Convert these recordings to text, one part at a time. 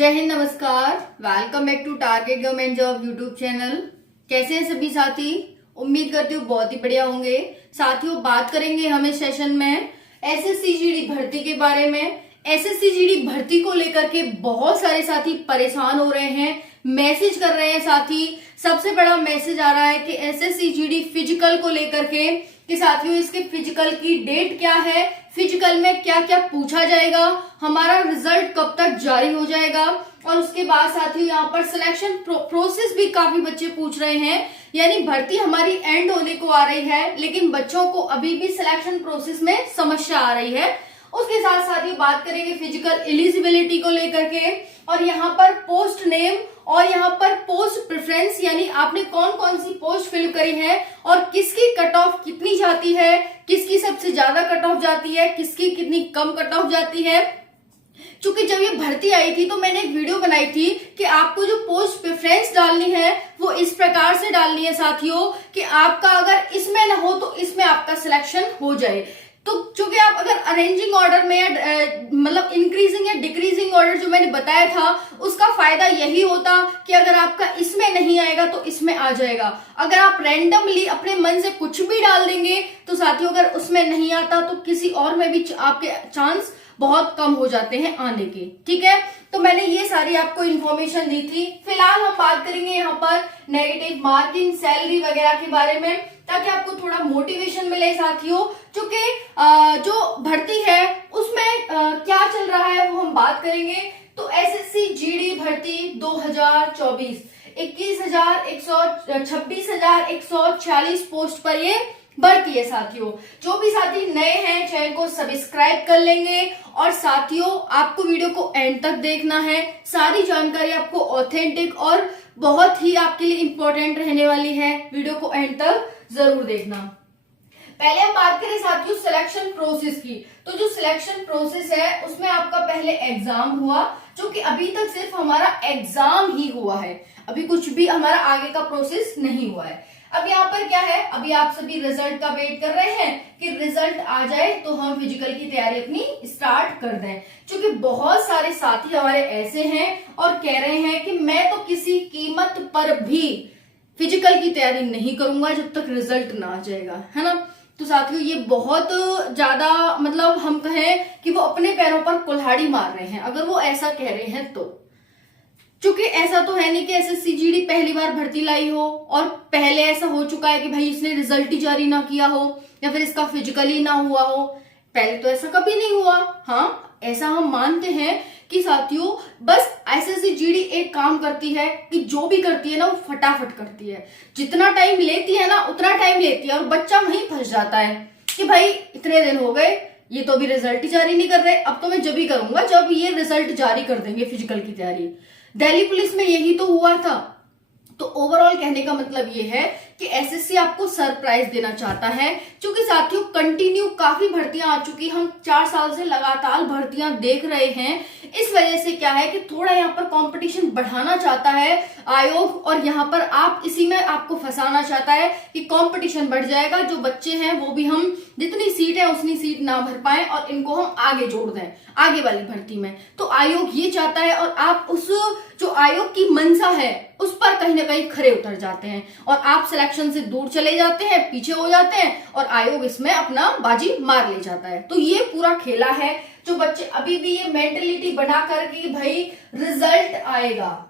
जय हिंद, नमस्कार। Welcome back to target government job YouTube channel. कैसे हैं सभी साथी? उम्मीद करती हूँ बहुत ही बढ़िया होंगे। साथियों, बात करेंगे हम इस सेशन में एसएससी जीडी भर्ती के बारे में। एसएससी जीडी भर्ती को लेकर के बहुत सारे साथी परेशान हो रहे हैं, मैसेज कर रहे हैं। साथी, सबसे बड़ा मैसेज आ रहा है कि एसएससी जीडी फिजिकल को लेकर के कि साथियों इसके फिजिकल की डेट क्या है, फिजिकल में क्या क्या पूछा जाएगा, हमारा रिजल्ट कब तक जारी हो जाएगा। और उसके बाद साथियों यहाँ पर सिलेक्शन प्रोसेस भी काफी बच्चे पूछ रहे हैं, यानी भर्ती हमारी एंड होने को आ रही है लेकिन बच्चों को अभी भी सिलेक्शन प्रोसेस में समस्या आ रही है। उसके साथ साथियों बात करेंगे फिजिकल एलिजिबिलिटी को लेकर के, और यहाँ पर पोस्ट नेम और यहाँ पर पोस्ट प्रेफरेंस, यानी आपने कौन कौन सी पोस्ट फिल करी है और किसकी कट ऑफ कितनी जाती है, किसकी सबसे ज्यादा कट ऑफ जाती है, किसकी कितनी कम कट ऑफ जाती है। चूंकि जब ये भर्ती आई थी तो मैंने एक वीडियो बनाई थी कि आपको जो पोस्ट प्रेफरेंस डालनी है वो इस प्रकार से डालनी है साथियों कि आपका अगर इसमें ना हो तो इसमें आपका सिलेक्शन हो जाए। तो चूंकि आप अगर अरेंजिंग ऑर्डर में या मतलब इंक्रीजिंग या डिक्रीजिंग ऑर्डर जो मैंने बताया था उसका फायदा यही होता कि अगर आपका इसमें नहीं आएगा तो इसमें आ जाएगा। अगर आप रैंडमली अपने मन से कुछ भी डाल देंगे तो साथियों अगर उसमें नहीं आता तो किसी और में भी आपके चांस बहुत कम हो जाते हैं आने के। ठीक है, तो मैंने ये सारी आपको इन्फॉर्मेशन दी थी। फिलहाल हम बात करेंगे यहाँ पर नेगेटिव मार्किंग, सैलरी वगैरह के बारे में, ताकि आपको थोड़ा मोटिवेशन मिले साथियों। क्योंकि जो भर्ती है उसमें क्या चल रहा है वो हम बात करेंगे। तो एसएससी जीडी भर्ती 2024 26,146 पोस्ट पर ये बढ़ती है साथियों। जो भी साथी नए हैं चैनल को सब्सक्राइब कर लेंगे, और साथियों आपको वीडियो को एंड तक देखना है। सारी जानकारी आपको ऑथेंटिक और बहुत ही आपके लिए इंपॉर्टेंट रहने वाली है, वीडियो को एंड तक जरूर देखना। पहले हम बात करें साथियों सिलेक्शन प्रोसेस की। तो जो सिलेक्शन प्रोसेस है उसमें आपका पहले एग्जाम हुआ, जो कि अभी तक सिर्फ हमारा एग्जाम ही हुआ है, अभी कुछ भी हमारा आगे का प्रोसेस नहीं हुआ है। अब यहाँ पर क्या है, अभी आप सभी रिजल्ट का वेट कर रहे हैं कि रिजल्ट आ जाए तो हम फिजिकल की तैयारी अपनी स्टार्ट कर दें। क्योंकि बहुत सारे साथी हमारे ऐसे हैं और कह रहे हैं कि मैं तो किसी कीमत पर भी फिजिकल की तैयारी नहीं करूंगा जब तक रिजल्ट ना आ जाएगा, है ना। तो साथियों ये बहुत ज्यादा मतलब हम कहें कि वो अपने पैरों पर कुल्हाड़ी मार रहे हैं अगर वो ऐसा कह रहे हैं तो। चूंकि ऐसा तो है नहीं कि एसएससी जीडी पहली बार भर्ती लाई हो और पहले ऐसा हो चुका है कि भाई इसने रिजल्ट ही जारी ना किया हो या फिर इसका फिजिकल ही ना हुआ हो। पहले तो ऐसा कभी नहीं हुआ। हाँ, ऐसा हम मानते हैं कि साथियों बस एसएससी जीडी एक काम करती है कि जो भी करती है ना वो फटाफट करती है। जितना टाइम लेती है ना उतना टाइम लेती है और बच्चा वहीं फंस जाता है कि भाई इतने दिन हो गए, ये तो अभी रिजल्ट ही जारी नहीं कर रहे, अब तो मैं जब ही करूंगा जब ये रिजल्ट जारी कर देंगे फिजिकल की तैयारी। दिल्ली पुलिस में यही तो हुआ था। तो ओवरऑल कहने का मतलब ये है कि एसएससी आपको सरप्राइज देना चाहता है। क्योंकि साथियों कंटिन्यू काफी भर्तियां आ चुकी, हम 4 साल से लगातार भर्तियां देख रहे हैं। इस वजह से क्या है कि थोड़ा यहाँ पर कंपटीशन बढ़ाना चाहता है आयोग, और यहाँ पर आप इसी में आपको फंसाना चाहता है कि कंपटीशन बढ़ जाएगा, जो बच्चे हैं वो भी हम जितनी सीट है उतनी सीट ना भर पाए और इनको हम आगे जोड़ दें आगे वाली भर्ती में। तो आयोग ये चाहता है और आप उस जो आयोग की मंशा है उस पर कहीं ना कहीं खरे उतर जाते हैं और आप सिलेक्शन से दूर चले जाते हैं, पीछे हो जाते हैं और आयोग इसमें अपना बाजी मार ले जाता है। तो ये पूरा खेला है जो बच्चे अभी भी ये मेंटेलिटी बना करके भाई रिजल्ट आएगा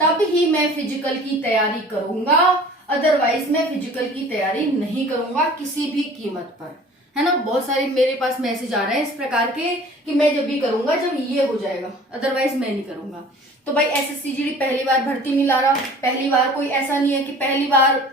तब ही मैं फिजिकल की तैयारी करूंगा, अदरवाइज मैं फिजिकल की तैयारी नहीं करूंगा किसी भी कीमत पर, है ना। बहुत सारे मेरे पास मैसेज आ रहे हैं इस प्रकार के कि मैं जब भी करूंगा जब ये हो जाएगा, अदरवाइज मैं नहीं करूंगा। तो भाई एसएससी जीडी पहली बार भर्ती नहीं ला रहा, पहली बार कोई ऐसा नहीं है कि पहली बार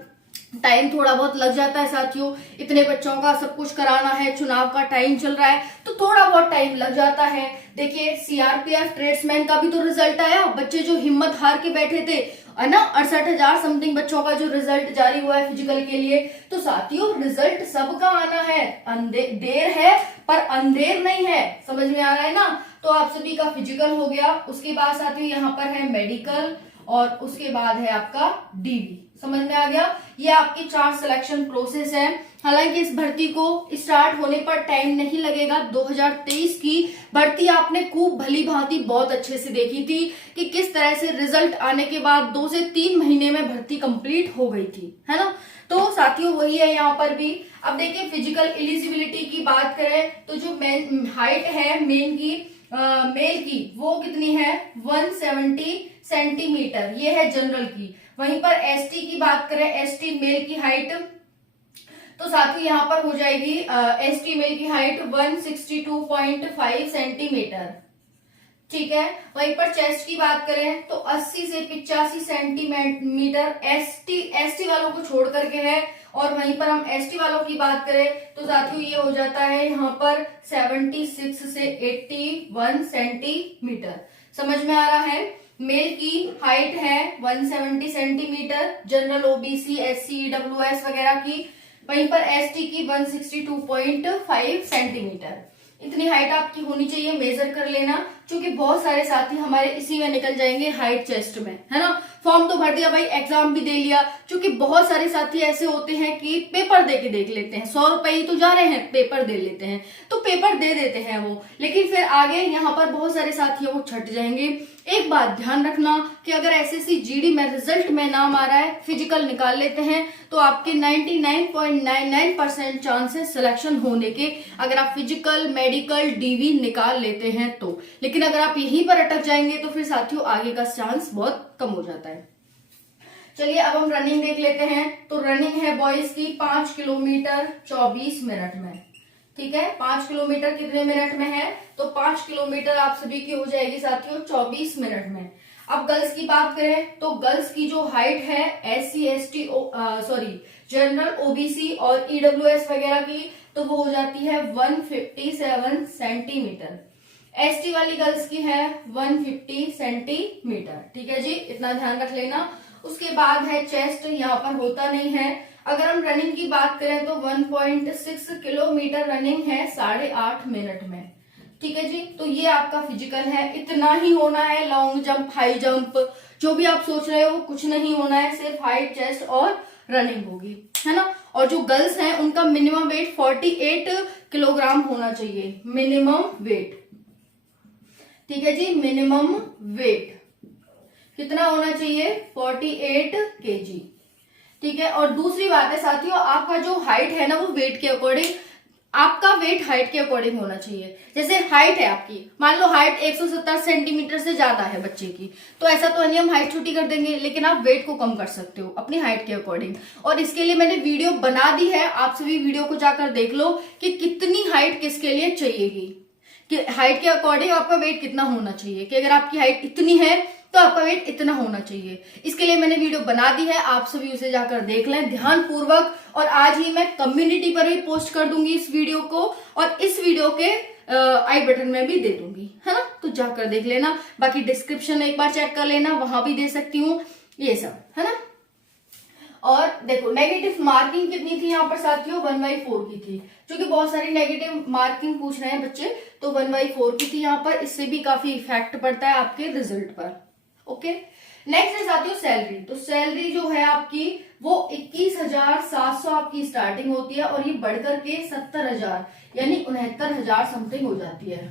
टाइम थोड़ा बहुत लग जाता है साथियों। इतने बच्चों का सब कुछ कराना है, चुनाव का टाइम चल रहा है तो थोड़ा बहुत टाइम लग जाता है। देखिए सीआरपीएफ ट्रेड्समैन का भी तो रिजल्ट आया, बच्चे जो हिम्मत हार के बैठे थे, है ना, 68,000 समथिंग बच्चों का जो रिजल्ट जारी हुआ है फिजिकल के लिए। तो साथियों रिजल्ट सबका आना है, देर है पर अंधेर नहीं है, समझ में आ रहा है ना। तो आप सभी का फिजिकल हो गया, उसके बाद साथियों यहाँ पर है मेडिकल और उसके बाद है आपका डीवी, समझ में आ गया। ये आपकी 4 सिलेक्शन प्रोसेस है हालांकि इस भर्ती को स्टार्ट होने पर टाइम नहीं लगेगा। 2023 की भर्ती आपने खूब भली भांति बहुत अच्छे से देखी थी कि किस तरह से रिजल्ट आने के बाद 2 से 3 महीने में भर्ती कंप्लीट हो गई थी, है ना। तो साथियों वही है यहाँ पर भी। अब देखिए फिजिकल एलिजिबिलिटी की बात करें तो जो हाइट है मेल की वो कितनी है 170 सेंटीमीटर, ये है जनरल की। वहीं पर एसटी की बात करें, एसटी मेल की हाइट तो साथियों यहाँ पर हो जाएगी एसटी मेल की हाइट 162.5 सेंटीमीटर, ठीक है। वहीं पर चेस्ट की बात करें तो 80 से 85 सेंटीमीटर एसटी वालों को छोड़ करके है। और वहीं पर हम एसटी वालों की बात करें तो साथियों ये हो जाता है यहाँ पर 76 से 81 सेंटीमीटर। समझ में आ रहा है। मेल की हाइट है 170 centimetre, general OBC SC EWS वगैरह की। वहीं पर एसटी की 162.5 सेंटीमीटर। इतनी हाइट आपकी होनी चाहिए, मेजर कर लेना, क्योंकि बहुत सारे साथी हमारे इसी में निकल जाएंगे हाइट चेस्ट में, है ना। फॉर्म तो भर दिया भाई, एग्जाम भी दे लिया, क्योंकि बहुत सारे साथी ऐसे होते हैं कि पेपर दे के देख लेते हैं, 100 रुपए ही तो जा रहे हैं, पेपर दे लेते हैं, तो पेपर दे देते हैं वो, लेकिन फिर आगे यहाँ पर बहुत सारे साथी वो छट जाएंगे। एक बात ध्यान रखना कि अगर एसएससी जीडी में रिजल्ट में नाम आ रहा है, फिजिकल निकाल लेते हैं तो आपके 99.99% चांसेस सिलेक्शन होने के, अगर आप फिजिकल मेडिकल डीवी निकाल लेते हैं तो। लेकिन अगर आप यहीं पर अटक जाएंगे तो फिर साथियों आगे का चांस बहुत कम हो जाता है। चलिए अब हम रनिंग देख लेते हैं। तो रनिंग है बॉयज की 5 किलोमीटर 24 मिनट में, ठीक है। 5 किलोमीटर कितने मिनट में है तो 5 किलोमीटर आप सभी की हो जाएगी साथियों 24 मिनट में। अब गर्ल्स की बात करें तो गर्ल्स की जो हाइट है एससी एसटी जनरल ओबीसी और ईडब्ल्यूएस वगैरह की तो वो हो जाती है 157 सेंटीमीटर। एसटी वाली गर्ल्स की है 150 सेंटीमीटर, ठीक है जी, इतना ध्यान रख लेना। उसके बाद है चेस्ट, यहाँ पर होता नहीं है। अगर हम रनिंग की बात करें तो 1.6 किलोमीटर रनिंग है 8.5 मिनट में, ठीक है जी। तो ये आपका फिजिकल है, इतना ही होना है। लॉन्ग जंप, हाई जंप, जो भी आप सोच रहे हो वो कुछ नहीं होना है, सिर्फ हाइट चेस्ट और रनिंग होगी, है ना। और जो गर्ल्स हैं उनका मिनिमम वेट 48 किलोग्राम होना चाहिए, मिनिमम वेट, ठीक है जी। मिनिमम वेट कितना होना चाहिए 48 केजी, ठीक है। और दूसरी बात है साथियों, आपका जो हाइट है ना वो वेट के अकॉर्डिंग, आपका वेट हाइट के अकॉर्डिंग होना चाहिए। जैसे हाइट है आपकी, मान लो हाइट 170 सेंटीमीटर से ज्यादा है बच्चे की, तो ऐसा तो नहीं हम हाइट छोटी कर देंगे, लेकिन आप वेट को कम कर सकते हो अपनी हाइट के अकॉर्डिंग। और इसके लिए मैंने वीडियो बना दी है, आप सभी वीडियो को जाकर देख लो कि कितनी हाइट किसके लिए चाहिएगी, कि हाइट के अकॉर्डिंग आपका वेट कितना होना चाहिए, कि अगर आपकी हाइट इतनी है तो आपका वेट इतना होना चाहिए। इसके लिए मैंने वीडियो बना दी है, आप सभी उसे जाकर देख लें ध्यान पूर्वक। और आज ही मैं कम्युनिटी पर भी पोस्ट कर दूंगी इस वीडियो को, और इस वीडियो के आई बटन में भी दे दूंगी, है ना। तो जाकर देख लेना, बाकी डिस्क्रिप्शन एक बार चेक कर लेना, वहां भी दे सकती हूँ, ये सब, है ना। और देखो नेगेटिव मार्किंग कितनी थी यहाँ पर साथियों 1/4 की थी, क्योंकि बहुत सारी नेगेटिव मार्किंग पूछ रहे हैं बच्चे, तो 1/4 की थी यहाँ पर। इससे भी काफी इफेक्ट पड़ता है आपके रिजल्ट पर। ओके, नेक्स्ट है साथियों सैलरी। तो सैलरी जो है आपकी वो 21,700 आपकी स्टार्टिंग होती है, और ये बढ़कर के 70,000 यानी 69,000 समथिंग हो जाती है,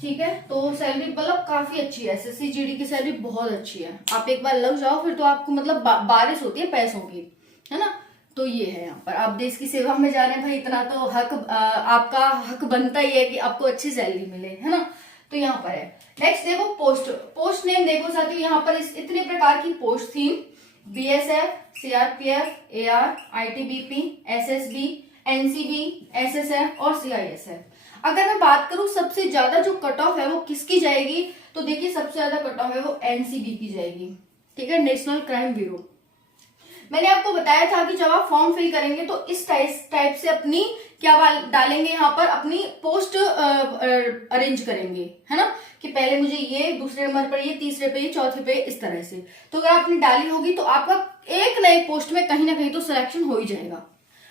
ठीक है। तो सैलरी मतलब काफी अच्छी है, एसएससी जीडी की सैलरी बहुत अच्छी है। आप एक बार लग जाओ फिर तो आपको मतलब बारिश होती है पैसों की, है ना। तो ये है यहाँ पर आप देश की सेवा में जा रहे हैं भाई, इतना तो हक आपका हक बनता ही है कि आपको अच्छी सैलरी मिले, है ना। तो यहाँ पर है। नेक्स्ट देखो पोस्ट नेम देखो साथियों, यहाँ पर इतने प्रकार की पोस्ट थी, BSF, CRPF, AR, ITBP, SSB, NCB, SSF और सीआईएसएफ। अगर मैं बात करूं सबसे ज्यादा जो कट ऑफ है वो किसकी जाएगी, तो देखिए सबसे ज्यादा कट ऑफ है वो एनसीबी की जाएगी, ठीक है, नेशनल क्राइम ब्यूरो। मैंने आपको बताया था कि जब आप फॉर्म फिल करेंगे तो इस टाइप से अपनी क्या डालेंगे, यहाँ पर अपनी पोस्ट अरेंज करेंगे, है ना, कि पहले मुझे ये, दूसरे नंबर पर ये, तीसरे पे ये, चौथे पे इस तरह से। तो अगर आपने डाली होगी तो आपका एक न एक पोस्ट में कहीं ना कहीं तो सिलेक्शन हो ही जाएगा।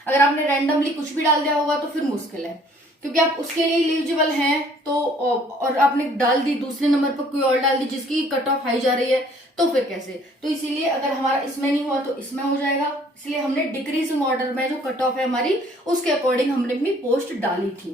अगर आपने रैंडमली कुछ भी डाल दिया होगा तो फिर मुश्किल है, क्योंकि आप उसके लिए एलिजिबल हैं तो, और आपने डाल दी दूसरे नंबर पर कोई और डाल दी जिसकी कट ऑफ हाई जा रही है, तो फिर कैसे? तो इसीलिए अगर हमारा इसमें नहीं हुआ तो इसमें हो जाएगा, इसलिए हमने डिक्रीजिंग ऑर्डर में जो कट ऑफ है हमारी उसके अकॉर्डिंग हमने अपनी पोस्ट डाली थी।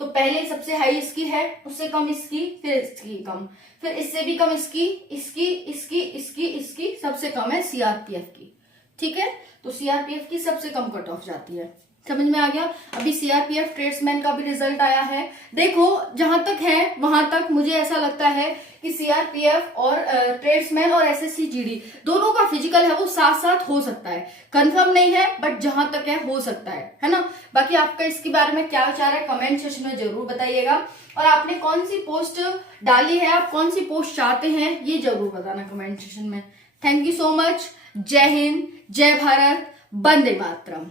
तो पहले सबसे हाई इसकी है, उससे कम इसकी, फिर इसकी कम, फिर इससे भी कम इसकी, इसकी, इसकी, इसकी, इसकी, सबसे कम है सीआरपीएफ की। ठीक है, तो सीआरपीएफ की सबसे कम कट ऑफ जाती है। समझ में आ गया? अभी सीआरपीएफ ट्रेड्समैन का भी रिजल्ट आया है। देखो जहां तक है वहां तक मुझे ऐसा लगता है कि सीआरपीएफ और ट्रेड्समैन और एसएससी जीडी दोनों का फिजिकल है वो साथ साथ हो सकता है, कंफर्म नहीं है बट जहां तक है हो सकता है ना। बाकी आपका इसके बारे में क्या विचार है कमेंट सेक्शन में जरूर बताइएगा, और आपने कौन सी पोस्ट डाली है, आप कौन सी पोस्ट चाहते हैं ये जरूर बताना कमेंट सेक्शन में। Thank you so much. जय हिंद, जय भारत, वंदे मातरम।